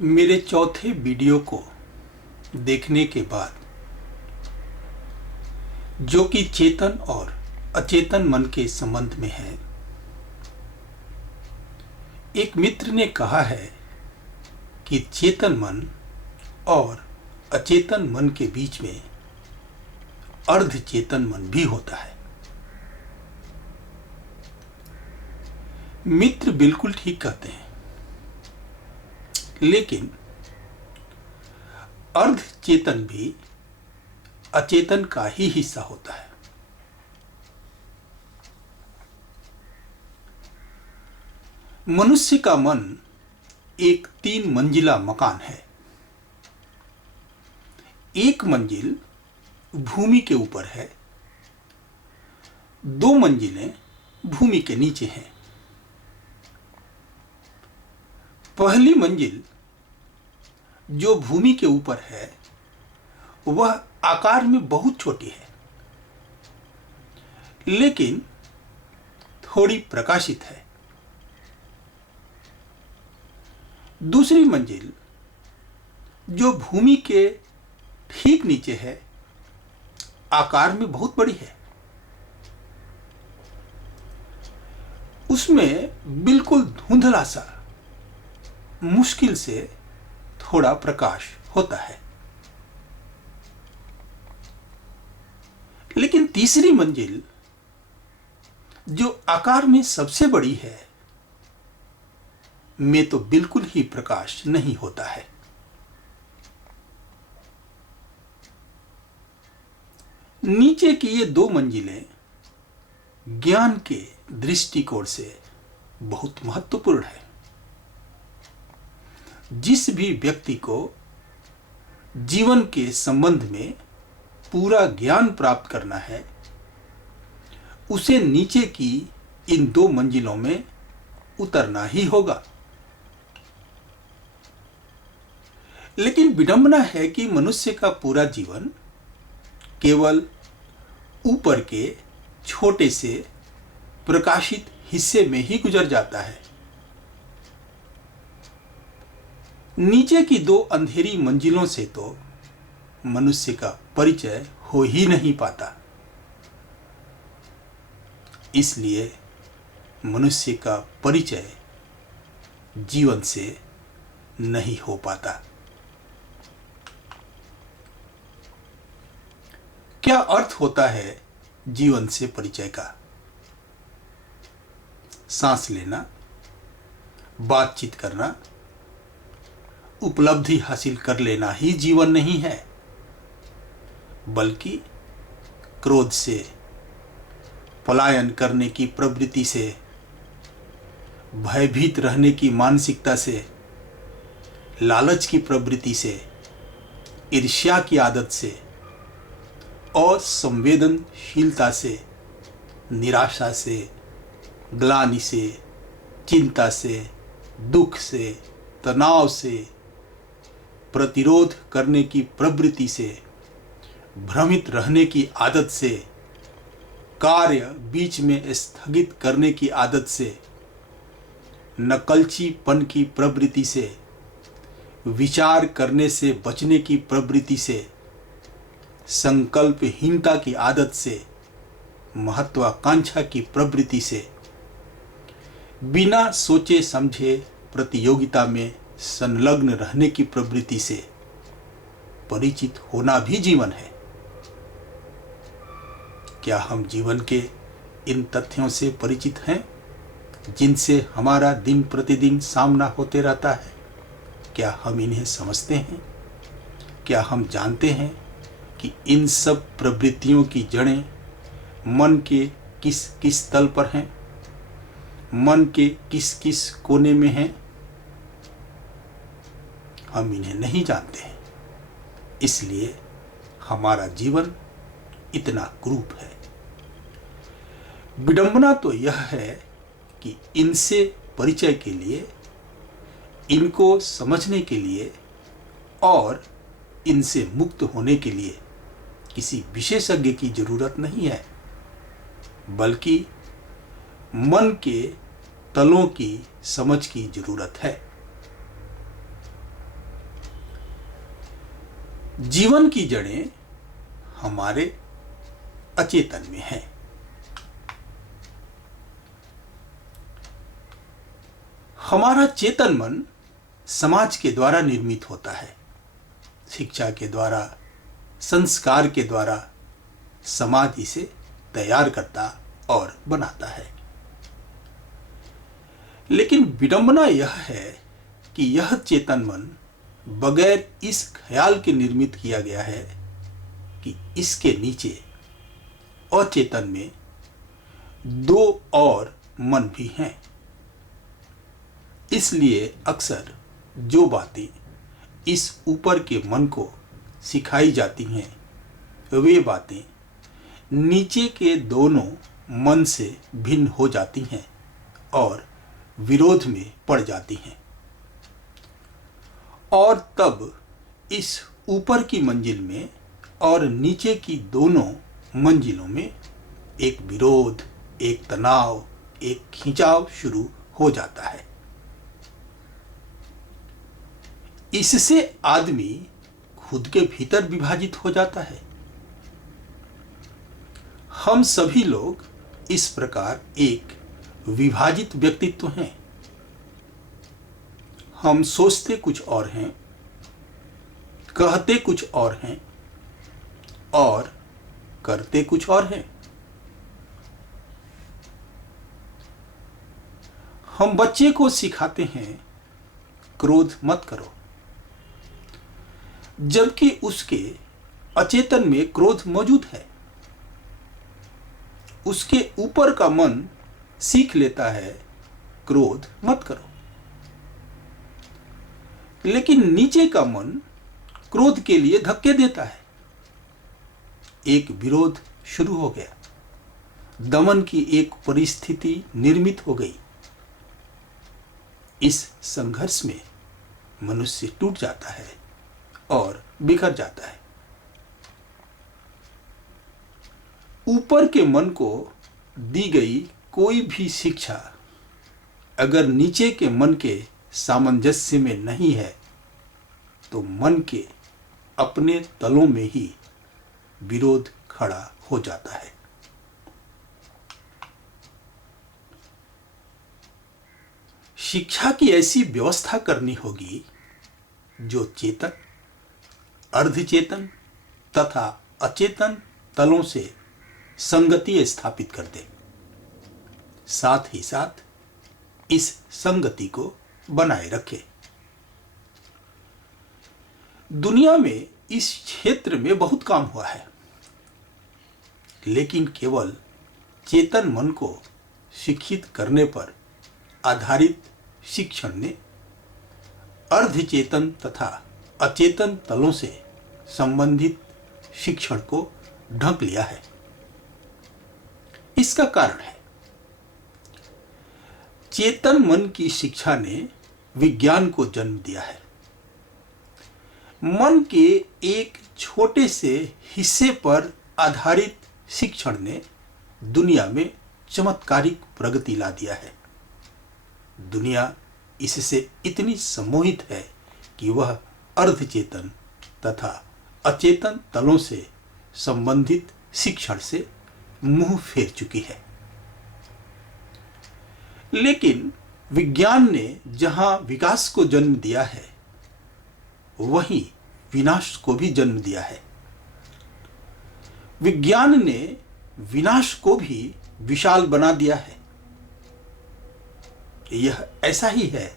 मेरे चौथे वीडियो को देखने के बाद, जो कि चेतन और अचेतन मन के संबंध में है, एक मित्र ने कहा है कि चेतन मन और अचेतन मन के बीच में अर्ध चेतन मन भी होता है। मित्र बिल्कुल ठीक कहते हैं, लेकिन अर्ध चेतन भी अचेतन का ही हिस्सा होता है। मनुष्य का मन एक 3 मंजिला मकान है। एक मंजिल भूमि के ऊपर है, 2 मंजिलें भूमि के नीचे हैं। पहली मंजिल जो भूमि के ऊपर है वह आकार में बहुत छोटी है, लेकिन थोड़ी प्रकाशित है। दूसरी मंजिल जो भूमि के ठीक नीचे है आकार में बहुत बड़ी है। उसमें बिल्कुल धुंधला सा, मुश्किल से थोड़ा प्रकाश होता है। लेकिन तीसरी मंजिल जो आकार में सबसे बड़ी है, में तो बिल्कुल ही प्रकाश नहीं होता है। नीचे की ये 2 मंजिलें ज्ञान के दृष्टिकोण से बहुत महत्वपूर्ण है। जिस भी व्यक्ति को जीवन के संबंध में पूरा ज्ञान प्राप्त करना है, उसे नीचे की इन 2 मंजिलों में उतरना ही होगा। लेकिन विडंबना है कि मनुष्य का पूरा जीवन केवल ऊपर के छोटे से प्रकाशित हिस्से में ही गुजर जाता है। नीचे की 2 अंधेरी मंजिलों से तो मनुष्य का परिचय हो ही नहीं पाता। इसलिए मनुष्य का परिचय जीवन से नहीं हो पाता। क्या अर्थ होता है जीवन से परिचय का? सांस लेना, बातचीत करना, उपलब्धि हासिल कर लेना ही जीवन नहीं है, बल्कि क्रोध से, पलायन करने की प्रवृत्ति से, भयभीत रहने की मानसिकता से, लालच की प्रवृत्ति से, ईर्ष्या की आदत से और संवेदनशीलता से, निराशा से, ग्लानि से, चिंता से, दुख से, तनाव से, प्रतिरोध करने की प्रवृत्ति से, भ्रमित रहने की आदत से, कार्य बीच में स्थगित करने की आदत से, नकलचीपन की प्रवृत्ति से, विचार करने से बचने की प्रवृत्ति से, संकल्पहीनता की आदत से, महत्वाकांक्षा की प्रवृत्ति से, बिना सोचे समझे प्रतियोगिता में संलग्न रहने की प्रवृत्ति से परिचित होना भी जीवन है। क्या हम जीवन के इन तथ्यों से परिचित हैं जिनसे हमारा दिन प्रतिदिन सामना होते रहता है? क्या हम इन्हें समझते हैं? क्या हम जानते हैं कि इन सब प्रवृत्तियों की जड़ें मन के किस किस तल पर हैं, मन के किस किस कोने में हैं? हम इन्हें नहीं जानते हैं, इसलिए हमारा जीवन इतना क्रूप है। विडंबना तो यह है कि इनसे परिचय के लिए, इनको समझने के लिए और इनसे मुक्त होने के लिए किसी विशेषज्ञ की जरूरत नहीं है, बल्कि मन के तलों की समझ की जरूरत है। जीवन की जड़ें हमारे अचेतन में है। हमारा चेतन मन समाज के द्वारा निर्मित होता है। शिक्षा के द्वारा, संस्कार के द्वारा समाज इसे तैयार करता और बनाता है। लेकिन विडंबना यह है कि यह चेतन मन बगैर इस ख्याल के निर्मित किया गया है कि इसके नीचे अचेतन में दो और मन भी हैं। इसलिए अक्सर जो बातें इस ऊपर के मन को सिखाई जाती हैं वे बातें नीचे के दोनों मन से भिन्न हो जाती हैं और विरोध में पड़ जाती हैं। और तब इस ऊपर की मंजिल में और नीचे की दोनों मंजिलों में एक विरोध, एक तनाव, एक खिंचाव शुरू हो जाता है। इससे आदमी खुद के भीतर विभाजित हो जाता है। हम सभी लोग इस प्रकार एक विभाजित व्यक्तित्व हैं। हम सोचते कुछ और हैं, कहते कुछ और हैं और करते कुछ और हैं। हम बच्चे को सिखाते हैं क्रोध मत करो, जबकि उसके अचेतन में क्रोध मौजूद है। उसके ऊपर का मन सीख लेता है क्रोध मत करो, लेकिन नीचे का मन क्रोध के लिए धक्के देता है। एक विरोध शुरू हो गया, दमन की एक परिस्थिति निर्मित हो गई। इस संघर्ष में मनुष्य टूट जाता है और बिखर जाता है। ऊपर के मन को दी गई कोई भी शिक्षा अगर नीचे के मन के सामंजस्य में नहीं है तो मन के अपने तलों में ही विरोध खड़ा हो जाता है। शिक्षा की ऐसी व्यवस्था करनी होगी जो चेतन, अर्धचेतन तथा अचेतन तलों से संगति स्थापित कर दे, साथ ही साथ इस संगति को बनाए रखे। दुनिया में इस क्षेत्र में बहुत काम हुआ है, लेकिन केवल चेतन मन को शिक्षित करने पर आधारित शिक्षण ने अर्धचेतन तथा अचेतन तलों से संबंधित शिक्षण को ढक लिया है। इसका कारण है चेतन मन की शिक्षा ने विज्ञान को जन्म दिया है। मन के एक छोटे से हिस्से पर आधारित शिक्षण ने दुनिया में चमत्कारिक प्रगति ला दिया है। दुनिया इससे इतनी सम्मोहित है कि वह अर्धचेतन तथा अचेतन तलों से संबंधित शिक्षण से मुंह फेर चुकी है। लेकिन विज्ञान ने जहां विकास को जन्म दिया है वहीं विनाश को भी जन्म दिया है। विज्ञान ने विनाश को भी विशाल बना दिया है। यह ऐसा ही है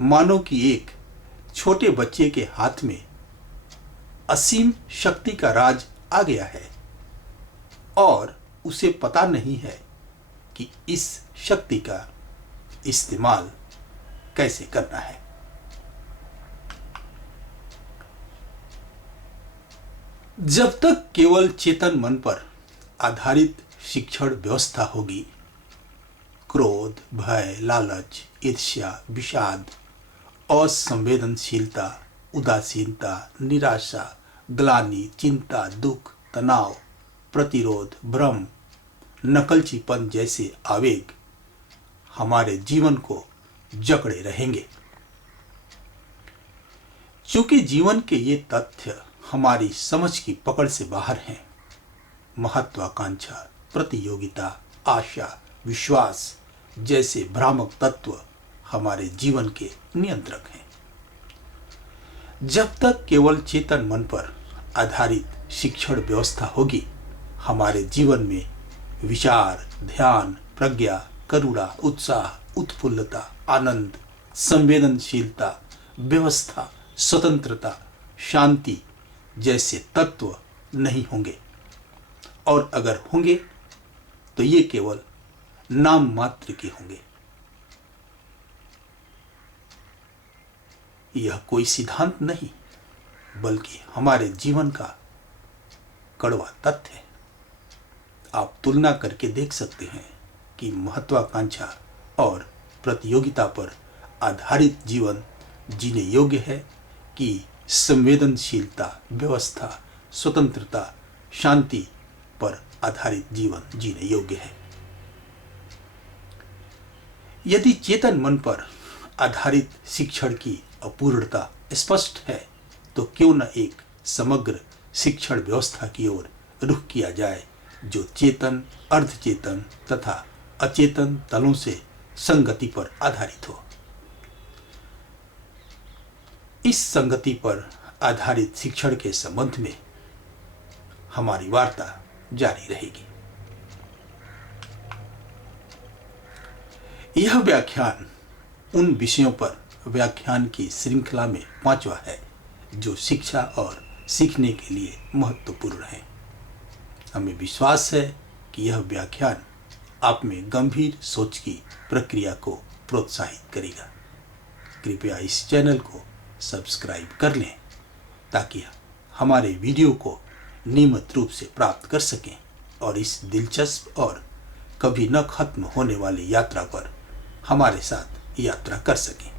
मानो कि एक छोटे बच्चे के हाथ में असीम शक्ति का राज आ गया है और उसे पता नहीं है कि इस शक्ति का इस्तेमाल कैसे करना है। जब तक केवल चेतन मन पर आधारित शिक्षण व्यवस्था होगी, क्रोध, भय, लालच, ईर्ष्या, विषाद, असंवेदनशीलता, उदासीनता, निराशा, ग्लानि, चिंता, दुख, तनाव, प्रतिरोध, भ्रम, नकलचीपन जैसे आवेग हमारे जीवन को जकड़े रहेंगे। चूंकि जीवन के ये तथ्य हमारी समझ की पकड़ से बाहर हैं। महत्वाकांक्षा, प्रतियोगिता, आशा, विश्वास जैसे भ्रामक तत्व हमारे जीवन के नियंत्रक हैं। जब तक केवल चेतन मन पर आधारित शिक्षण व्यवस्था होगी, हमारे जीवन में विचार, ध्यान, प्रज्ञा, करुणा, उत्साह, उत्फुल्लता, आनंद, संवेदनशीलता, व्यवस्था, स्वतंत्रता, शांति जैसे तत्व नहीं होंगे, और अगर होंगे तो ये केवल नाम मात्र के होंगे। यह कोई सिद्धांत नहीं, बल्कि हमारे जीवन का कड़वा तथ्य है। आप तुलना करके देख सकते हैं कि महत्वाकांक्षा और प्रतियोगिता पर आधारित जीवन जीने योग्य है कि संवेदनशीलता, व्यवस्था, स्वतंत्रता, शांति पर आधारित जीवन जीने योग्य है। यदि चेतन मन पर आधारित शिक्षण की अपूर्णता स्पष्ट है, तो क्यों न एक समग्र शिक्षण व्यवस्था की ओर रुख किया जाए जो चेतन, अर्धचेतन तथा अचेतन तलों से संगति पर आधारित हो। इस संगति पर आधारित शिक्षण के संबंध में हमारी वार्ता जारी रहेगी। यह व्याख्यान उन विषयों पर व्याख्यान की श्रृंखला में 5वां है जो शिक्षा और सीखने के लिए महत्वपूर्ण है। हमें विश्वास है कि यह व्याख्यान आप में गंभीर सोच की प्रक्रिया को प्रोत्साहित करेगा। कृपया इस चैनल को सब्सक्राइब कर लें ताकि हमारे वीडियो को नियमित रूप से प्राप्त कर सकें और इस दिलचस्प और कभी न खत्म होने वाली यात्रा पर हमारे साथ यात्रा कर सकें।